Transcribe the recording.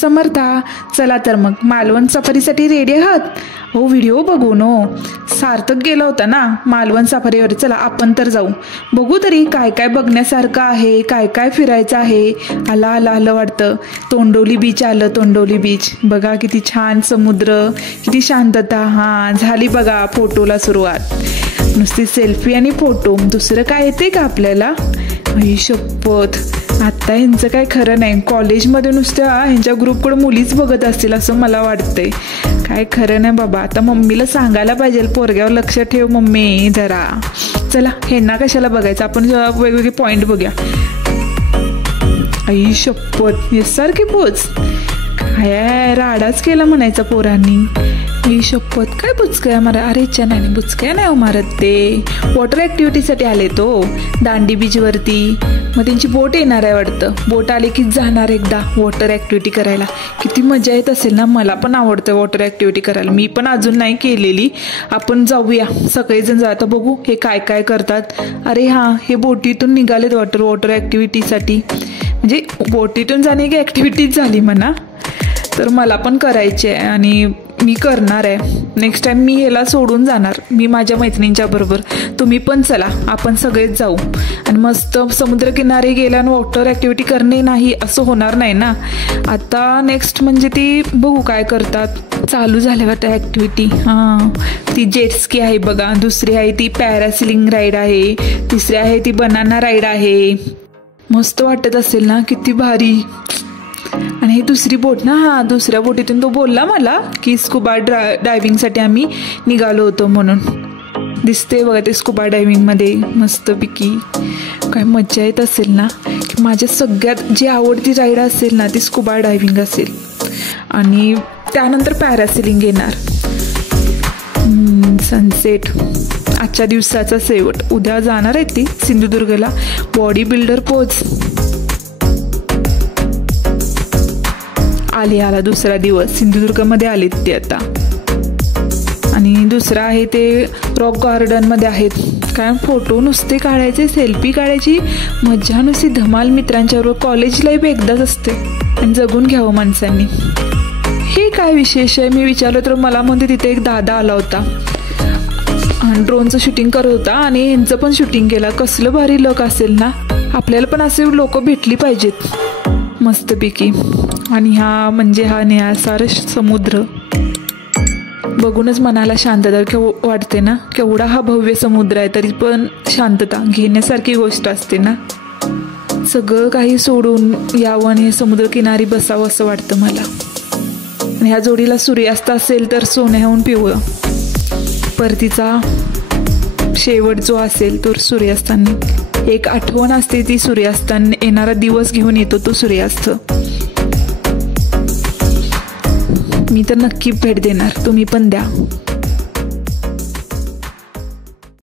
समर्था. चला तर मग मालवण सफारीसाठी रेडी आहात? हो, व्हिडिओ बघू नो. सार्थक गेला होता ना मालवण सफारीवर. चला आपण तर जाऊ, बघू तरी काय काय बघण्यासारखं आहे, काय काय फिरायचं आहे. आलं वाटतं. तोंडोली बीच आलं. तोंडोली बीच बघा, किती छान समुद्र, किती शांतता. हां, झाली बघा फोटोला सुरुवात. नुसती सेल्फी आणि फोटो, दुसरं काय येते का आपल्याला? आई शपथ, आता ह्यांचं काय खरं नाही. कॉलेजमध्ये नुसत्या ह्यांच्या ग्रुपकडे मुलीच बघत असतील असं मला वाटतंय. काय खरं नाही बाबा. आता मम्मीला सांगायला पाहिजे, पोरग्यावर लक्ष ठेव मम्मी जरा. चला, ह्यांना कशाला बघायचं, आपण वेगवेगळे पॉईंट बघूया. आई शपथ, हे सारखी पोच काय राडाच केला म्हणायचा पोरांनी. आई शपथ, काय बुचकया मारा. अरे नाही, बुचकया नाही मारत ते. वॉटर ॲक्टिव्हिटीसाठी आले तो दांडी बीचवरती. मग त्यांची बोट येणार आहे वाटतं. बोट आली की जाणार एकदा वॉटर ॲक्टिव्हिटी करायला. किती मजा येत असेल ना. मला पण आवडतं वॉटर ॲक्टिव्हिटी करायला. मी पण अजून नाही केलेली. आपण जाऊया सगळेजण. जाता बघू हे काय काय करतात. अरे हां, हे बोटीतून निघालेत वॉटर ॲक्टिव्हिटीसाठी. म्हणजे बोटीतून जाणे की ॲक्टिव्हिटीज झाली म्हणा. तर मला पण करायची आहे आणि मी करणार आहे. नेक्स्ट टाइम मी ह्याला सोडून जाणार, मी माझ्या मैत्रिणींच्या बरोबर. तुम्ही पण चला, आपण सगळेच जाऊ आणि मस्त समुद्रकिनारी गेला आणि वॉटर ॲक्टिव्हिटी करणे नाही असं होणार नाही ना. आता नेक्स्ट म्हणजे ती बघू काय करतात. चालू झाल्या वाटतं ॲक्टिव्हिटी. हां, ती जेटस्की आहे बघा, दुसरी आहे ती पॅरासिलिंग राईड आहे, तिसरी आहे ती बनाना राईड आहे. मस्त वाटत असेल ना, किती भारी. आणि ही दुसरी बोट ना, हा दुसऱ्या बोटीतून तो बोलला मला की स्कुबा डायव्हिंगसाठी आम्ही निघालो होतो म्हणून. दिसते बघा ते स्कुबा डायव्हिंगमध्ये मस्तपैकी. काय मजा येत असेल ना. की माझ्या सगळ्यात जी आवडती राईड असेल ना ती स्कुबा डायव्हिंग असेल. आणि त्यानंतर पॅरासिलिंग येणार. सनसेट आजच्या दिवसाचा शेवट. उद्या जाणार आहे ती सिंधुदुर्गला. बॉडी बिल्डर पोज आला दुसरा दिवस. सिंधुदुर्गमध्ये आलेत ते आता. आणि दुसरा आहे ते रॉक गार्डनमध्ये आहेत. काय फोटो नुसते काढायचे, सेल्फी काढायची मजा नुसती धमाल मित्रांच्याबरोबर. कॉलेज लाईफ एकदाच असते आणि जगून घ्यावं माणसांनी. हे काय विशेष आहे मी विचारलं तर मला म्हणते तिथे एक दादा आला होता आणि ड्रोनचं शूटिंग करत होता आणि यांचं पण शूटिंग केलं. कसलं भारी लक असेल ना. आपल्याला पण असे लोक भेटली पाहिजेत मस्तपैकी. आणि हा म्हणजे हा निळासार समुद्र बघूनच मनाला शांतता वाटते ना. केवढा हा भव्य समुद्र आहे तरी पण शांतता घेण्यासारखी गोष्ट असते ना. सगळं काही सोडून यावं आणि समुद्रकिनारी बसावं असं वाटतं मला. आणि ह्या जोडीला सूर्यास्त असेल तर सोन्याहून पिवळं. परतीचा शेवट जो असेल तो सूर्यास्ताने एक आठवण असते. ती सूर्यास्ताने येणारा दिवस घेऊन येतो तो सूर्यास्त. मी तर नक्की भेट देणार, तुम्ही पण द्या.